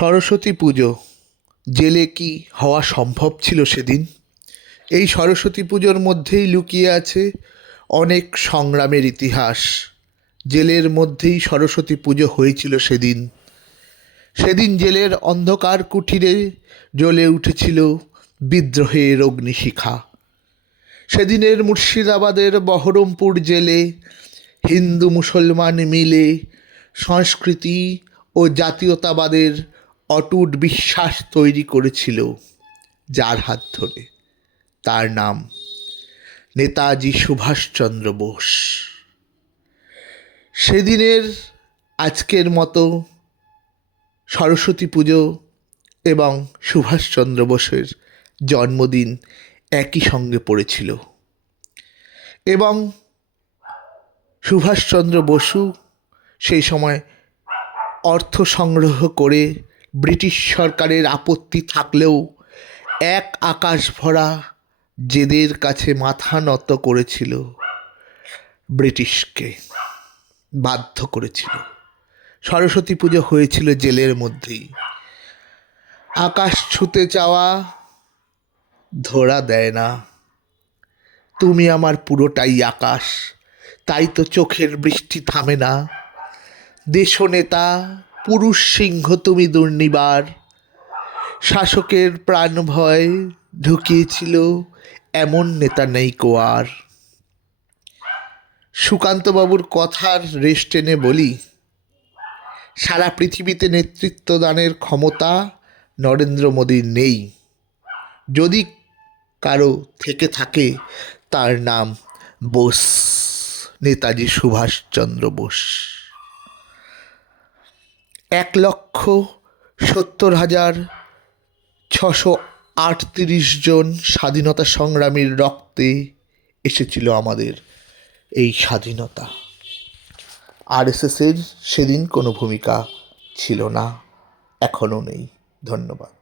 সরস্বতী পুজো জেলে কি হওয়া সম্ভব ছিল সেদিন? এই সরস্বতী পুজোর মধ্যেই লুকিয়ে আছে অনেক সংগ্রামের ইতিহাস। জেলের মধ্যেই সরস্বতী পুজো হয়েছিল সেদিন। সেদিন জেলের অন্ধকার কুঠিরে জ্বলে উঠেছিল বিদ্রোহের অগ্নিশিখা। সেদিনের মুর্শিদাবাদের বহরমপুর জেলে হিন্দু মুসলমান মিলে সংস্কৃতি ও জাতীয়তাবাদের অটুট বিশ্বাস তৈরি করেছিল। যার হাত ধরে, তার নাম নেতাজি সুভাষচন্দ্র বোস। সেদিনের আজকের মতো সরস্বতী পুজো এবং সুভাষচন্দ্র বোসের জন্মদিন একই সঙ্গে পড়েছিল এবং সুভাষচন্দ্র বসু সেই সময় অর্থ সংগ্রহ করে ব্রিটিশ সরকারের আপত্তি থাকলেও এক আকাশ ভরা জেদের কাছে মাথা নত করেছিল, ব্রিটিশকে বাধ্য করেছিল। সরস্বতী পুজো হয়েছিল জেলের মধ্যেই। আকাশ ছুতে চাওয়া ধরা দেয় না, তুমি আমার পুরোটাই আকাশ, তাই তো চোখের বৃষ্টি থামে না। দেশনেতা পুরুষ সিংহ তুমি দুর্নিবার, শাসকের প্রাণ ভয় ঢুকিয়েছিল এমন নেতা নেই কো আর। সুকান্তবাবুর কথার রেশ টেনে বলি, সারা পৃথিবীতে নেতৃত্ব দানের ক্ষমতা নরেন্দ্র মোদীর নেই। যদি কারো থেকে থাকে, তার নাম বোস, নেতাজি সুভাষচন্দ্র বোস। 1,70,638 জন স্বাধীনতা সংগ্রামীর রক্তে এসেছিল আমাদের এই স্বাধীনতা। আরএসএসের সেদিন কোনো ভূমিকা ছিল না, এখনও নেই। ধন্যবাদ।